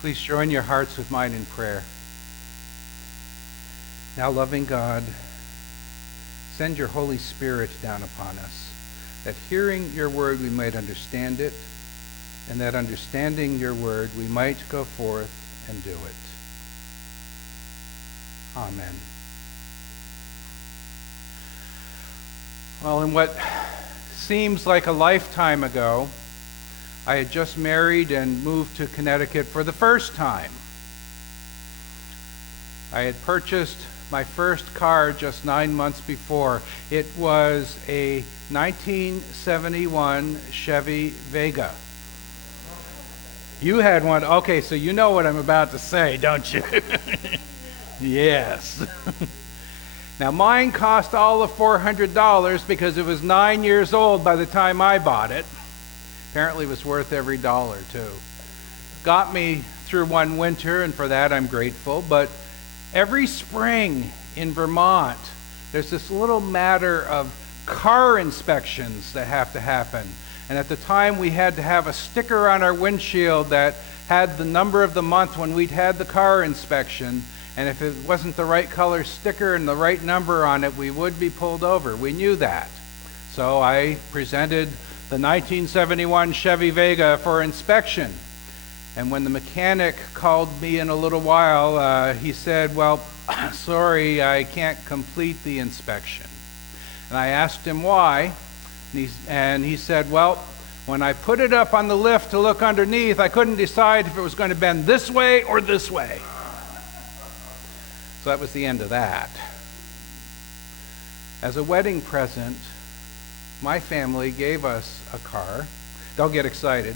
Please join your hearts with mine in prayer. Now, loving God, send your Holy Spirit down upon us, that hearing your word we might understand it, and that understanding your word we might go forth and do it. Amen. Well, in what seems like a lifetime ago, I had just married and moved to Connecticut for the first time. I had purchased my first car just 9 months before. It was a 1971 Chevy Vega. You had one. Okay, so you know what I'm about to say, don't you? Yes. Now, mine cost all of $400 because it was 9 years old by the time I bought it. Apparently, it was worth every dollar, too. Got me through one winter, and for that I'm grateful. But every spring in Vermont, there's this little matter of car inspections that have to happen. And at the time, we had to have a sticker on our windshield that had the number of the month when we'd had the car inspection. And if it wasn't the right color sticker and the right number on it, we would be pulled over. We knew that. So I presented the 1971 Chevy Vega for inspection. And when the mechanic called me in a little while, he said, well, sorry, I can't complete the inspection. And I asked him why. And he said, well, when I put it up on the lift to look underneath, I couldn't decide if it was going to bend this way or this way. So that was the end of that. As a wedding present, my family gave us a car. Don't get excited.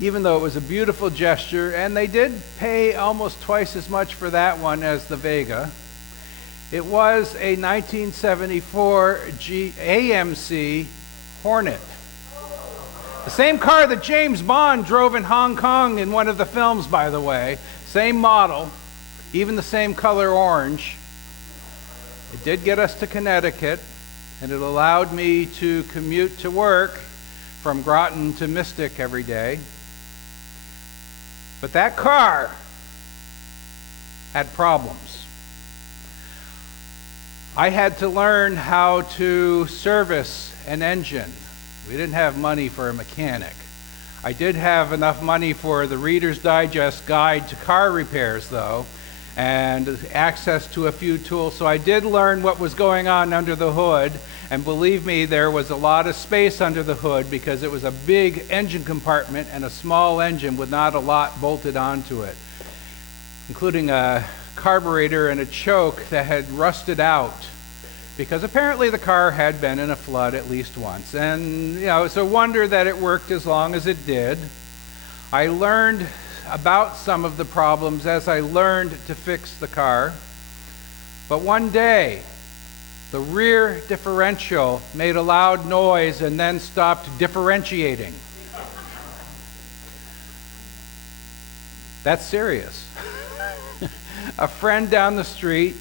Even though it was a beautiful gesture, and they did pay almost twice as much for that one as the Vega. It was a 1974 AMC Hornet. The same car that James Bond drove in Hong Kong in one of the films, by the way. Same model, even the same color orange. It did get us to Connecticut, and it allowed me to commute to work from Groton to Mystic every day. But that car had problems. I had to learn how to service an engine. We didn't have money for a mechanic. I did have enough money for the Reader's Digest Guide to Car Repairs, though, and access to a few tools. So I did learn what was going on under the hood, and believe me, there was a lot of space under the hood because it was a big engine compartment and a small engine with not a lot bolted onto it, including a carburetor and a choke that had rusted out because apparently the car had been in a flood at least once. And, it's a wonder that it worked as long as it did. I learned about some of the problems as I learned to fix the car. But one day, the rear differential made a loud noise and then stopped differentiating. That's serious. A friend down the street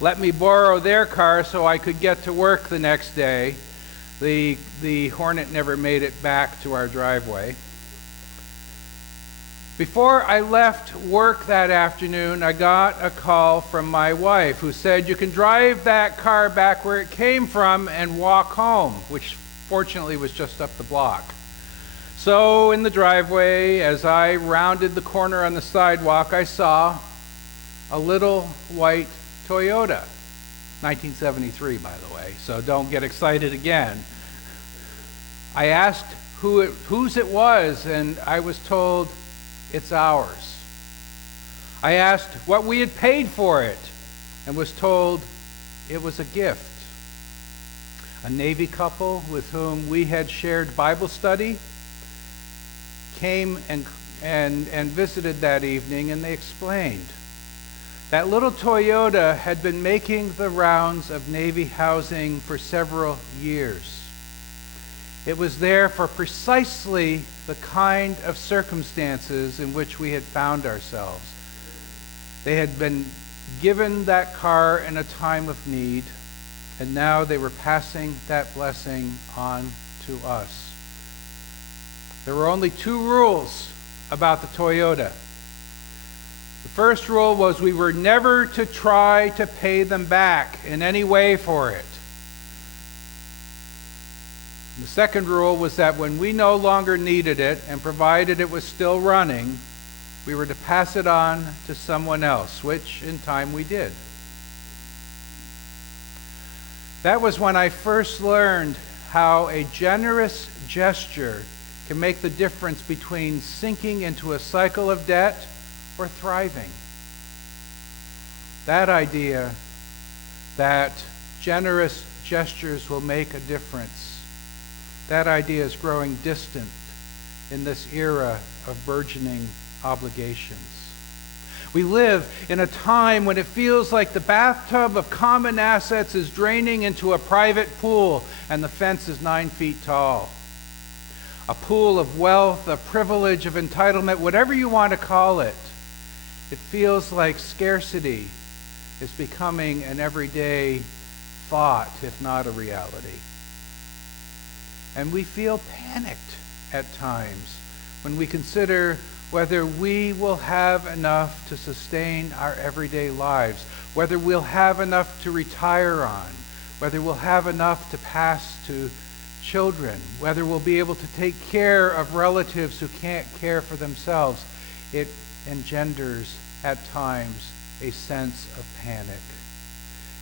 let me borrow their car so I could get to work the next day. The Hornet never made it back to our driveway. Before I left work that afternoon, I got a call from my wife who said, you can drive that car back where it came from and walk home, which fortunately was just up the block. So in the driveway, as I rounded the corner on the sidewalk, I saw a little white Toyota. 1973, by the way, so don't get excited again. I asked whose it was, and I was told it's ours. I asked what we had paid for it, and was told it was a gift. A Navy couple with whom we had shared Bible study came and visited that evening, and they explained. That little Toyota had been making the rounds of Navy housing for several years. It was there for precisely the kind of circumstances in which we had found ourselves. They had been given that car in a time of need, and now they were passing that blessing on to us. There were only two rules about the Toyota. The first rule was we were never to try to pay them back in any way for it. The second rule was that when we no longer needed it, and provided it was still running, we were to pass it on to someone else, which in time we did. That was when I first learned how a generous gesture can make the difference between sinking into a cycle of debt or thriving. That idea that generous gestures will make a difference, that idea is growing distant in this era of burgeoning obligations. We live in a time when it feels like the bathtub of common assets is draining into a private pool and the fence is 9 feet tall. A pool of wealth, of privilege, of entitlement, whatever you want to call it. It feels like scarcity is becoming an everyday thought, if not a reality. And we feel panicked at times when we consider whether we will have enough to sustain our everyday lives, whether we'll have enough to retire on, whether we'll have enough to pass to children, whether we'll be able to take care of relatives who can't care for themselves. It engenders at times a sense of panic.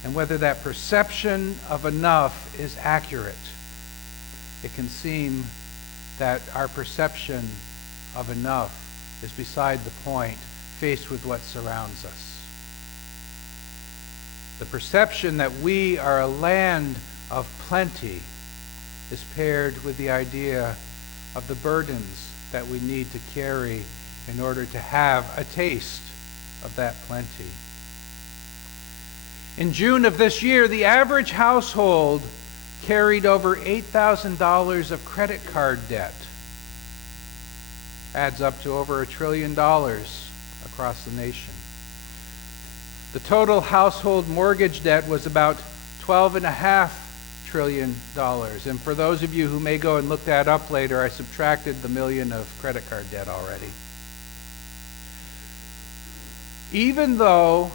And whether that perception of enough is accurate, it can seem that our perception of enough is beside the point, faced with what surrounds us. The perception that we are a land of plenty is paired with the idea of the burdens that we need to carry in order to have a taste of that plenty. In June of this year, the average household carried over $8,000 of credit card debt. Adds up to over $1 trillion across the nation. The total household mortgage debt was about $12.5 trillion. And for those of you who may go and look that up later, I subtracted the million of credit card debt already. Even though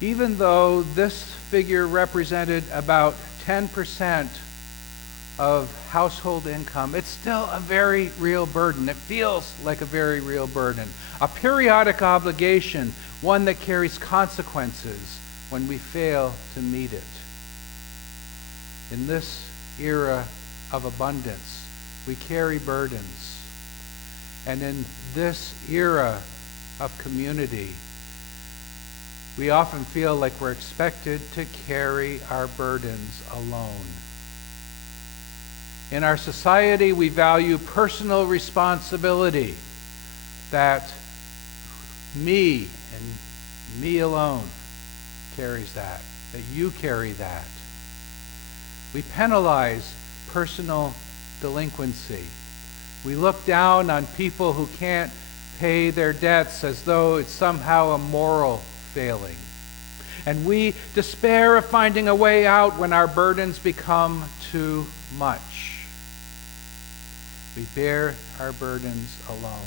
this figure represented about 10% of household income, it's still a very real burden. It feels like a very real burden. A periodic obligation, one that carries consequences when we fail to meet it. In this era of abundance, we carry burdens. And in this era of community, we often feel like we're expected to carry our burdens alone. In our society, we value personal responsibility, that me and me alone carries that you carry that. We penalize personal delinquency. We look down on people who can't pay their debts as though it's somehow a moral failing. And we despair of finding a way out when our burdens become too much. We bear our burdens alone.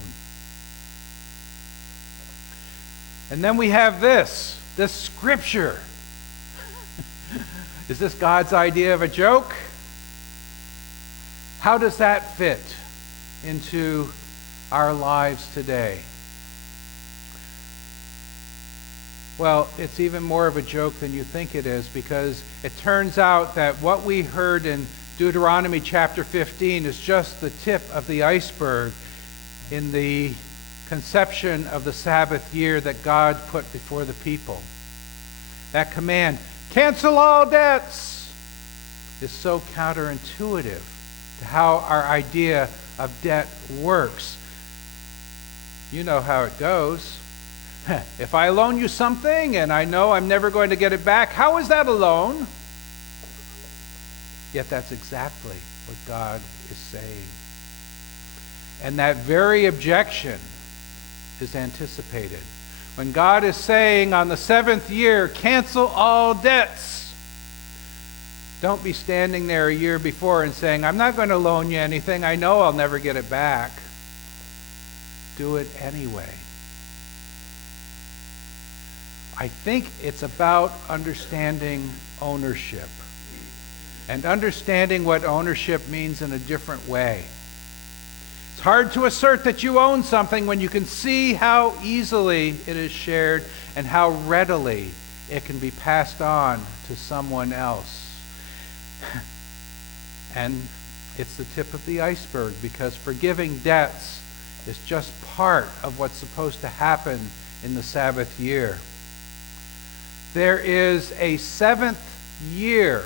And then we have this scripture. Is this God's idea of a joke? How does that fit into our lives today? Well, it's even more of a joke than you think it is, because it turns out that what we heard in Deuteronomy chapter 15 is just the tip of the iceberg in the conception of the Sabbath year that God put before the people. That command, cancel all debts, is so counterintuitive to how our idea of debt works. You know how it goes. If I loan you something and I know I'm never going to get it back, how is that a loan? Yet that's exactly what God is saying. And that very objection is anticipated. When God is saying on the 7th year, cancel all debts, don't be standing there a year before and saying, I'm not going to loan you anything. I know I'll never get it back. do it anyway. I think it's about understanding ownership and understanding what ownership means in a different way. It's hard to assert that you own something when you can see how easily it is shared and how readily it can be passed on to someone else. And it's the tip of the iceberg, because forgiving debts is just part of what's supposed to happen in the Sabbath year. There is a Sabbath year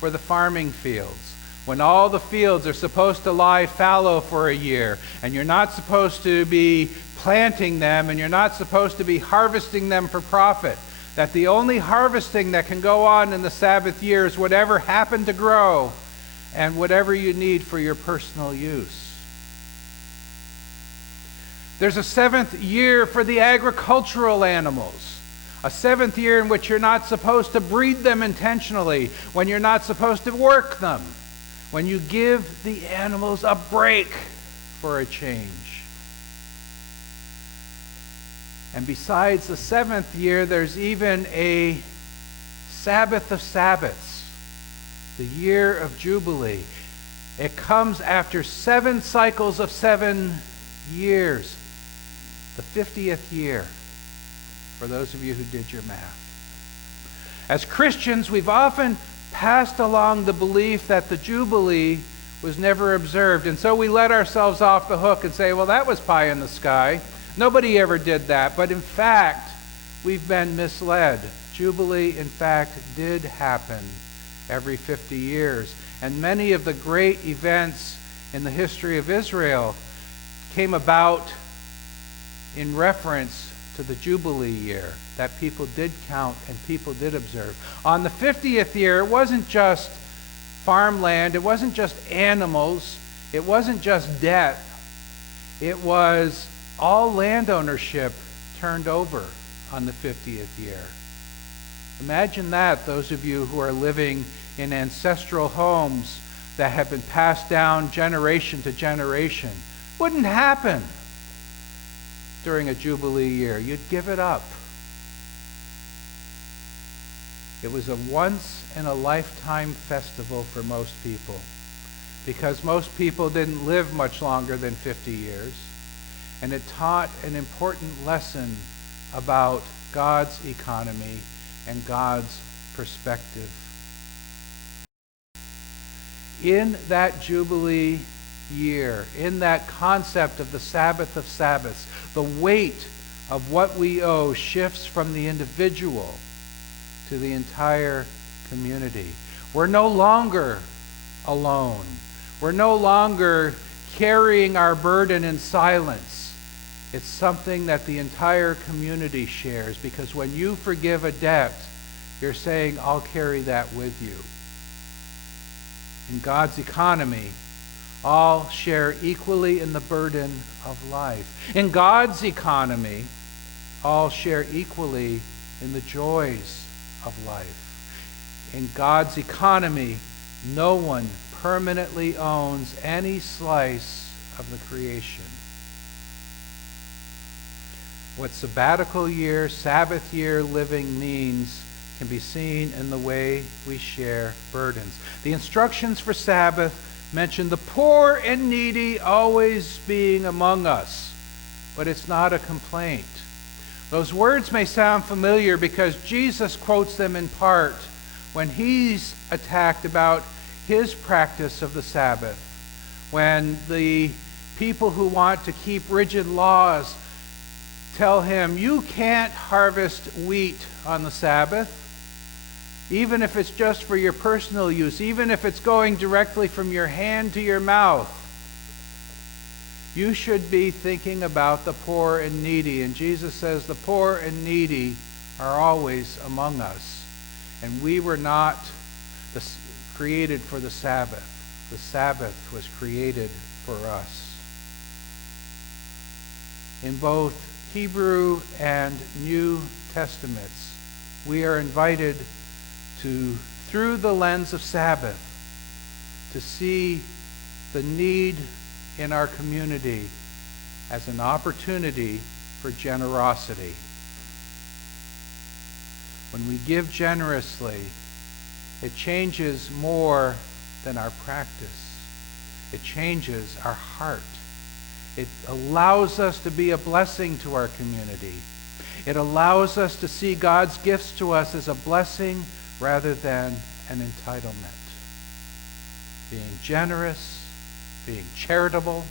for the farming fields, when all the fields are supposed to lie fallow for a year, and you're not supposed to be planting them, and you're not supposed to be harvesting them for profit. That the only harvesting that can go on in the Sabbath year is whatever happened to grow and whatever you need for your personal use. There's a seventh year for the agricultural animals. A seventh year in which you're not supposed to breed them intentionally, when you're not supposed to work them, when you give the animals a break for a change. And besides the seventh year, there's even a Sabbath of Sabbaths, the year of Jubilee. It comes after 7 cycles of 7 years, the 50th year, for those of you who did your math. As Christians, we've often passed along the belief that the Jubilee was never observed, and so we let ourselves off the hook and say, well, that was pie in the sky. Nobody ever did that. But in fact, we've been misled. Jubilee, in fact, did happen every 50 years. And many of the great events in the history of Israel came about in reference to the Jubilee year that people did count and people did observe. On the 50th year, it wasn't just farmland, it wasn't just animals, it wasn't just debt, it was all land ownership turned over on the 50th year. Imagine that, those of you who are living in ancestral homes that have been passed down generation to generation. Wouldn't happen during a Jubilee year. You'd give it up. It was a once-in-a-lifetime festival for most people, because most people didn't live much longer than 50 years. And it taught an important lesson about God's economy and God's perspective. In that Jubilee year, in that concept of the Sabbath of Sabbaths, the weight of what we owe shifts from the individual to the entire community. We're no longer alone. We're no longer carrying our burden in silence. It's something that the entire community shares, because when you forgive a debt, you're saying, I'll carry that with you. In God's economy, all share equally in the burden of life. In God's economy, all share equally in the joys of life. In God's economy, no one permanently owns any slice of the creation. What sabbatical year, Sabbath year living means can be seen in the way we share burdens. The instructions for Sabbath mention the poor and needy always being among us, but it's not a complaint. Those words may sound familiar because Jesus quotes them in part when he's attacked about his practice of the Sabbath, when the people who want to keep rigid laws tell him, you can't harvest wheat on the Sabbath, even if it's just for your personal use, even if it's going directly from your hand to your mouth. You should be thinking about the poor and needy. And Jesus says the poor and needy are always among us. And we were not created for the Sabbath. The Sabbath was created for us. In both Hebrew and New Testaments, we are invited to, through the lens of Sabbath, to see the need in our community as an opportunity for generosity. When we give generously, it changes more than our practice. It changes our heart. It allows us to be a blessing to our community. It allows us to see God's gifts to us as a blessing rather than an entitlement. Being generous, being charitable,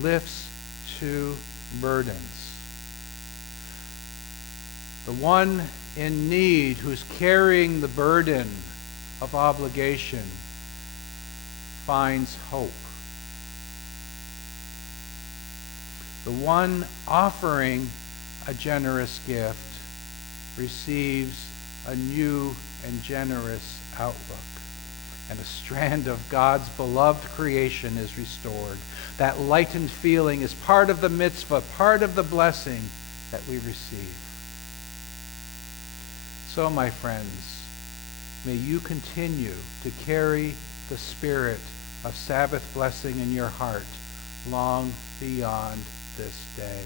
lifts two burdens. The one in need who's carrying the burden of obligation finds hope. The one offering a generous gift receives a new and generous outlook. And a strand of God's beloved creation is restored. That lightened feeling is part of the mitzvah, part of the blessing that we receive. So, my friends, may you continue to carry the spirit of Sabbath blessing in your heart long beyond this day.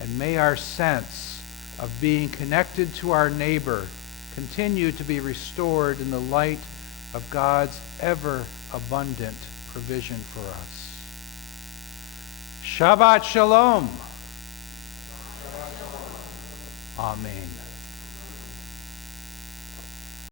And may our sense of being connected to our neighbor continue to be restored in the light of God's ever-abundant provision for us. Shabbat Shalom. Amen.